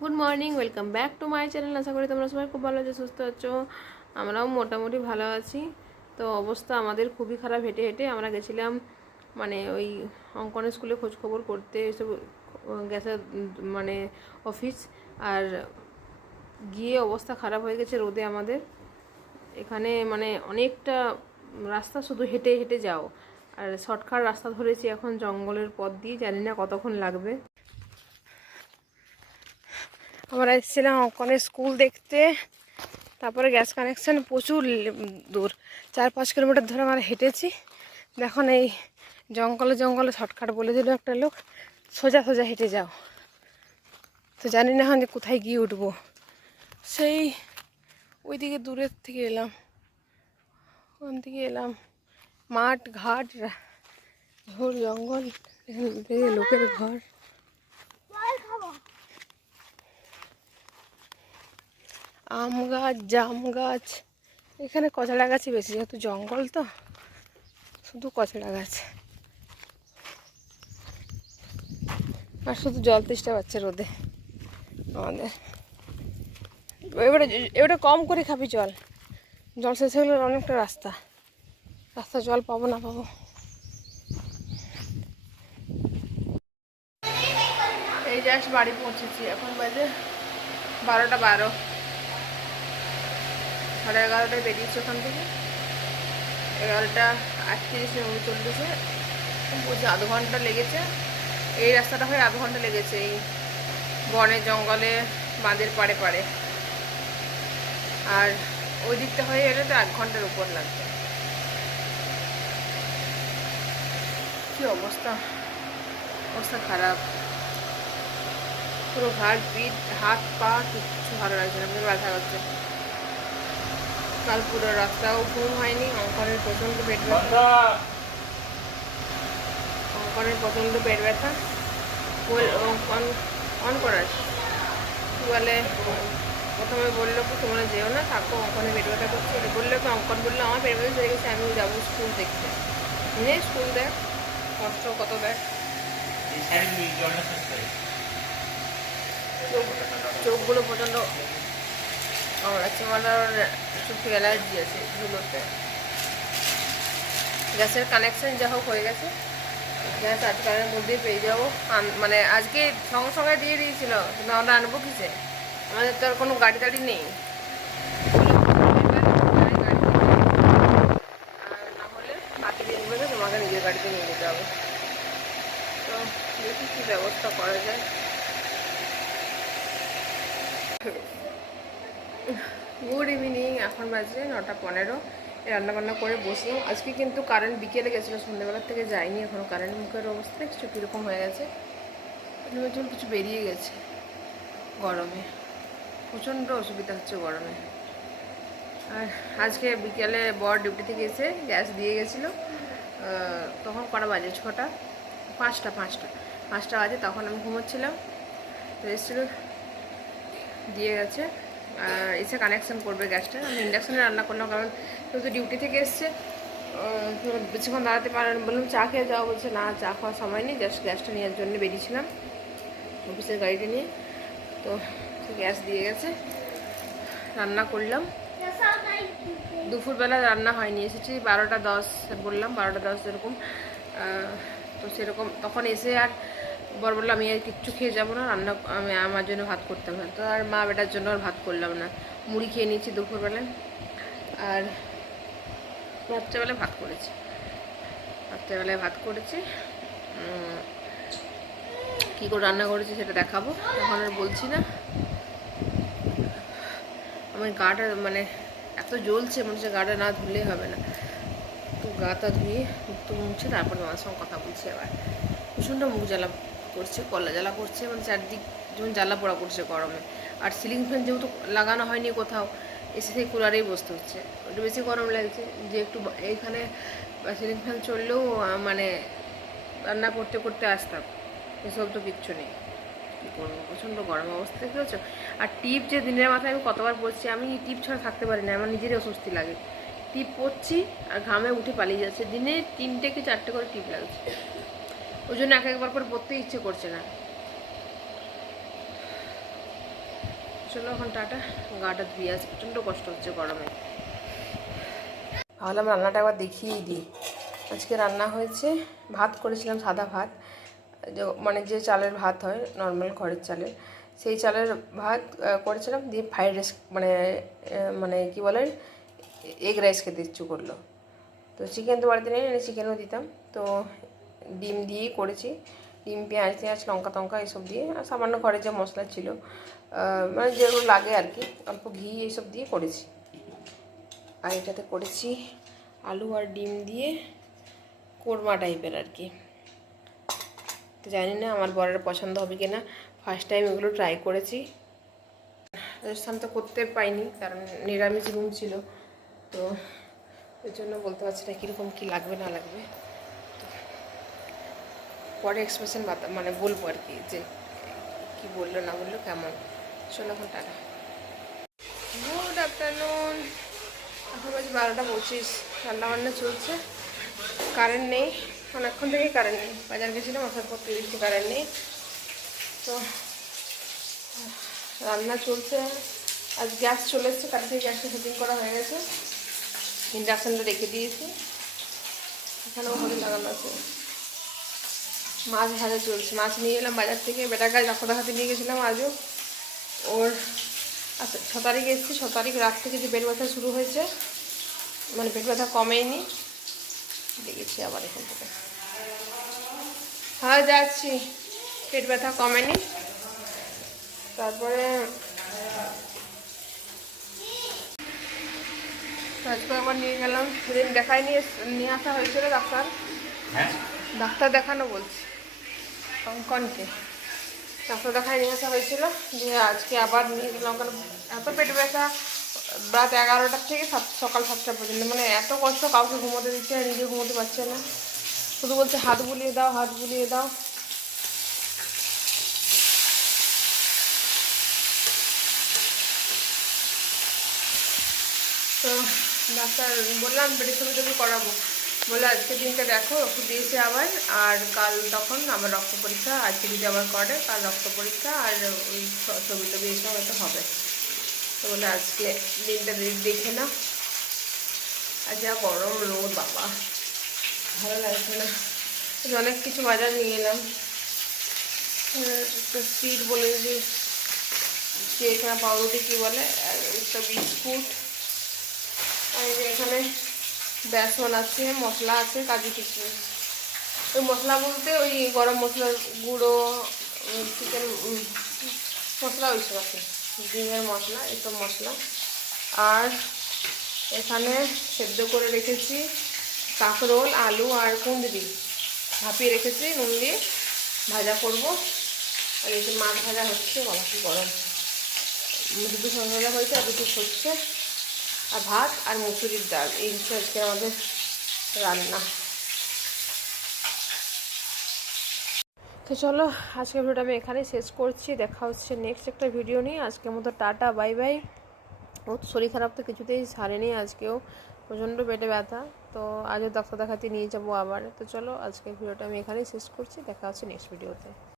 Good morning welcome back to my channel আশা করি তোমরা সবাই খুব ভালো আছো, সুস্থ আছো। আমরাও মোটামুটি ভালো আছি। তো অবস্থা আমাদের খুবই খারাপ, হেঁটে হেঁটে আমরা গেছিলাম মানে ওই অঙ্কনের স্কুলে খোঁজ খবর করতে এসব গেছে মানে অফিস। আর গিয়ে অবস্থা খারাপ হয়ে গেছে রোদে আমাদের। এখানে মানে অনেকটা রাস্তা শুধু হেঁটে হেঁটে যাও। আর শর্টকাট রাস্তা ধরেছি এখন জঙ্গলের পথ দিয়ে, জানি না কতক্ষণ লাগবে। আমরা এসেছিলাম ওখানে স্কুল দেখতে। তারপরে গ্যাস কানেকশান প্রচুর দূর, চার পাঁচ কিলোমিটার ধরে আমরা হেঁটেছি। দেখুন এই জঙ্গলে জঙ্গলে শর্টকাট বলে দিল একটা লোক, সোজা সোজা হেঁটে যাও। তো জানি না এখন যে কোথায় গিয়ে উঠবো। সেই ওইদিকে দূরের থেকে এলাম। ওখান থেকে এলাম। মাঠ, ঘাট ঘোর জঙ্গল লোকের ঘর। আম গাছ, জাম গাছ। এখানে কচড়া গাছই বেশি, যেহেতু জঙ্গল তো, শুধু কচড়া গাছ। আর শুধু জল তেষ্টা পাচ্ছে রোদে। আমাদের। এবারে এবারে কম করে খাবি জল। জল শেষ হলে অনেকটা রাস্তা। রাস্তা জল পাবো না পাবো। এই জাস্ট বাড়ি পৌঁছেছি। এখন বাজে বারোটা বারো। সাড়ে এগারোটায় বেরিয়েছি ওখান থেকে। এগারোটা আটত্রিশে, উনচল্লিশে। বলছি, আধ ঘণ্টা লেগেছে। এই রাস্তাটা হয়ে আধ ঘণ্টা লেগেছে, এই বনে, জঙ্গলে, বাঁধের পাড়ে পাড়ে। আর ওই দিকটা হয়ে এলে তো এক ঘণ্টার উপর লাগবে। কি অবস্থা? অবস্থা খারাপ। পুরো ঘাট পিঠ হাত পা কিচ্ছু ভালো লাগছে না ব্যথা করছে কাল পুরো রাস্তাও ঘুম হয়নি অঙ্কনের প্রচণ্ড পেট ব্যথা। অঙ্কনের প্রচণ্ড পেট ব্যথা। অন অন করার কি বলে প্রথমে বলল কি তোমরা যেও না থাকো অঙ্কনে পেট ব্যথা করছে। বলল কি অঙ্কন বলল আমার পেট ব্যথা চলে গেছে আমি যাব স্কুল দেখতে। নে স্কুল দেখ কষ্ট কত দেখ। চোখ- চোখগুলো প্রচণ্ড আমার আবার চোখে অ্যালার্জি আছে ধুলোতে। গ্যাসের কানেকশন যা হোক হয়ে গেছে। গ্যাস আজকালের মধ্যেই পেয়ে যাব। মানে আজকে সঙ্গে সঙ্গে দিয়ে দিয়েছিল, কিন্তু আমরা আনব কিসে? আমাদের তো আর কোনো গাড়ি টাড়ি নেই। তোমাকে নিজের গাড়িতে নিয়ে যেতে হবে। তো দেখি কী ব্যবস্থা করা যায়। গুড ইভিনিং এখন বাজে নটা পনেরো। রান্নাবান্না করে বসলাম। আজকে কিন্তু কারেন্ট বিকেলে গেছিল, সন্ধ্যেবেলার থেকে যায়নি এখনও কারেন্ট মুখের অবস্থা কিছু কীরকম হয়ে গেছে? যেমন কিছু বেরিয়ে গেছে গরমে। প্রচণ্ড অসুবিধা হচ্ছে গরমে। আর আজকে বিকেলে বর ডিউটি থেকে এসে গ্যাস দিয়ে গেছিল। তখন কটা বাজে? ছটা? পাঁচটা পাঁচটা। পাঁচটা বাজে, তখন আমি ঘুমোচ্ছিলাম। তো এসেছিল, দিয়ে গেছে। এসে কানেকশন করবে গ্যাসটা। আমি ইন্ডাকশনে রান্না করলাম, কারণ তো ডিউটি থেকে এসছে। বেশিক্ষণ দাঁড়াতে পারেন, বললাম, চা খেয়ে যাওয়া বলছে, না, চা খাওয়ার সময় নেই জাস্ট গ্যাসটা নেওয়ার জন্য বেরিয়েছিলাম অফিসের গাড়িটা নিয়ে। তো গ্যাস দিয়ে গেছে, রান্না করলাম। দুপুরবেলা রান্না হয়নি, এসেছি বারোটা দশ, বললাম, বারোটা দশ এরকম তো সেরকম, তখন এসে আর বর বলল, আমি আর কিচ্ছু খেয়ে যাব না, রান্না, আমি আমার জন্য ভাত করতাম না। তো আর মা বেটার জন্য আর ভাত করলাম না। মুড়ি খেয়ে নিয়েছি দুপুরবেলায় আর রাত্রেবেলায় ভাত করেছি। রাত্রেবেলায় ভাত করেছি। কী করে রান্না করেছি সেটা দেখাবো। এখন আর বলছি না। আমার গাটা মানে এত জ্বলছে, মনে হচ্ছে গাটা না ধুলেই হবে না। তো গাটা ধুয়ে মুখ তো মুছে তারপরে আমার সঙ্গে কথা বলছি আবার। প্রচণ্ড মুখ জ্বালা করছে, কলা জ্বালা করছে মানে চারদিক যেমন জ্বালা পোড়া করছে গরমে। আর সিলিং ফ্যান যেহেতু লাগানো হয়নি কোথাও এসে সেই কুলারেই বসতে হচ্ছে। একটু বেশি গরম লাগছে, যে একটু এইখানে সিলিং ফ্যান চললেও মানে রান্না করতে করতে আসতাম। এসব তো কিচ্ছু নেই। কী করব? প্রচণ্ড গরম অবস্থা, দেখতে পাচ্ছ? আর টিপ যে দিনের মাথায় আমি কতবার পড়ছি, আমি টিপ ছাড়া থাকতে পারি না, আমার নিজেরই অস্বস্তি লাগে। টিপ পরছি আর ঘামে উঠে পালিয়ে যাচ্ছে। দিনে তিনটে কি চারটে করে টিপ লাগছে। ওই জন্য এক একবার করে পড়তে ইচ্ছে করছে না। চলো এখন টাটা, গাটা ধুয়ে আসি, প্রচণ্ড কষ্ট হচ্ছে গরমে। ভাবলাম রান্নাটা একবার দেখিয়েই দিই। আজকে রান্না হয়েছে, ভাত করেছিলাম সাদা ভাত। মানে যে চালের ভাত হয় নর্মাল ঘরের চালের, সেই চালের ভাত করেছিলাম, দিয়ে ফ্রাইড রাইস মানে মানে কি বলে এগ রাইস খেতে ইচ্ছু করল। তো চিকেন তো বাড়িতে নেই, চিকেনও দিতাম। তো ডিম দিয়েই করেছি। ডিম, পেঁয়াজ পেঁয়াজ লঙ্কা টঙ্কা এসব দিয়ে। আর সামান্য ঘরে যে মশলা ছিল মানে যেগুলো লাগে আর কি, অল্প ঘি এইসব দিয়ে করেছি। আর এটাতে করেছি আলু আর ডিম দিয়ে কোরমা টাইপের আর কি। তো জানি না আমার বরের পছন্দ হবে কি না। ফার্স্ট টাইম এগুলো ট্রাই করেছি। রাজস্থান তো করতে পাইনি, কারণ নিরামিষ রুম ছিল। তো ওই জন্য বলতে পারছি না কীরকম কী লাগবে, না লাগবে। পরে এক্সপ্রেশন মানে বলব আর কি, যে কি বলল না বলল, কেমন? চলো এখন টাটা। Good afternoon. এখন বাজে বারোটা পঁচিশ রান্না বান্না চলছে। কারেন্ট নেই, অনেকক্ষণ থেকেই কারেন্ট নেই। বাজার গেছিলাম, আসার পর তিরিশটি কারেন্ট নেই। তো, রান্না চলছে। আজ গ্যাস চলে এসছে কাল থেকে গ্যাসটা সেটিং করা হয়ে গেছে। ইন্ডাকশানটা রেখে দিয়েছি। এখানেও হলে লাগানো আছে। মাছ ভাজা চলছে। মাছ নিয়ে এলাম বাজার থেকে। ডাক্তার দেখাতে নিয়ে গেছিলাম আজও। ওর আচ্ছা ছ তারিখে এসেছি ছ তারিখ রাত থেকে যে পেট ব্যথা শুরু হয়েছে মানে পেট ব্যথা কমেইনি দেখেছি আবার এখান থেকে। হ্যাঁ যাচ্ছি। পেট ব্যথা কমেনি। তারপরে আজকে আবার নিয়ে গেলাম। সেদিন দেখাই নিয়ে নিয়ে আসা হয়েছিল ডাক্তার। হ্যাঁ? ডাক্তার দেখানো বলছি। কঙ্কনকে ডাক্তার দেখায় নিয়ে আসা হয়েছিল, দিয়ে আজকে আবার নিয়ে গেলাম কারণ এত পেট ব্যথা, রাত এগারোটার থেকে সাত সকাল সাতটা পর্যন্ত। মানে এত কষ্ট কাউকে ঘুমোতে দিচ্ছে না, নিজে ঘুমোতে পারছে না। শুধু বলছে, হাত বুলিয়ে দাও, হাত বুলিয়ে দাও। তো ডাক্তার বললাম, পেটের ছবি টবি করাবো। বলে আজকে দিনটা দেখো ওষুধ দিয়েছে আবার, আর কাল তখন আবার রক্ত পরীক্ষা, আজকে যদি আবার করে, কাল রক্ত পরীক্ষা, আর ওই ছবি টবি এসব হয়তো হবে। তো বলে আজকে দিনটা দেখে না আর যা গরম রোদ, বাবা। ভালো লাগছে না। অনেক কিছু বাজার নিয়ে এলাম। স্পিড বলে যে কেক না পাউরুটি কী বলে একটা বিস্কুট। আর এখানে বেসন আছে, মশলা আছে, কাজু কিশমিশ ওই মশলা বলতে ওই গরম মশলার গুঁড়ো চিকেন মশলা ওইসব আছে। ডিমের মশলা এইসব মশলা। আর এখানে সেদ্ধ করে রেখেছি কাঁকরোল, আলু আর কুঁদরি। ভাপিয়ে রেখেছি, নুন দিয়ে ভাজা করব। আর এই যে মাছ ভাজা হচ্ছে কি গরম। দুটো ভাজা হয়েছে, আর দুটো হচ্ছে। আর ভাত আর মুসুরির ডাল। এই হচ্ছে আজকে আমাদের রান্না। তো চলো, আজকের ভিডিওটা আমি এখানেই শেষ করছি। দেখা হচ্ছে নেক্সট একটা ভিডিও নিয়ে। আজকের মতো টাটা বাই বাই ওর শরীর খারাপ তো কিছুতেই সারেনি আজকেও। প্রচণ্ড পেটে ব্যথা। তো আজও ডাক্তার দেখাতে নিয়ে যাব আবার। তো চলো, আজকের ভিডিওটা আমি এখানেই শেষ করছি। দেখা হচ্ছে নেক্সট ভিডিওতে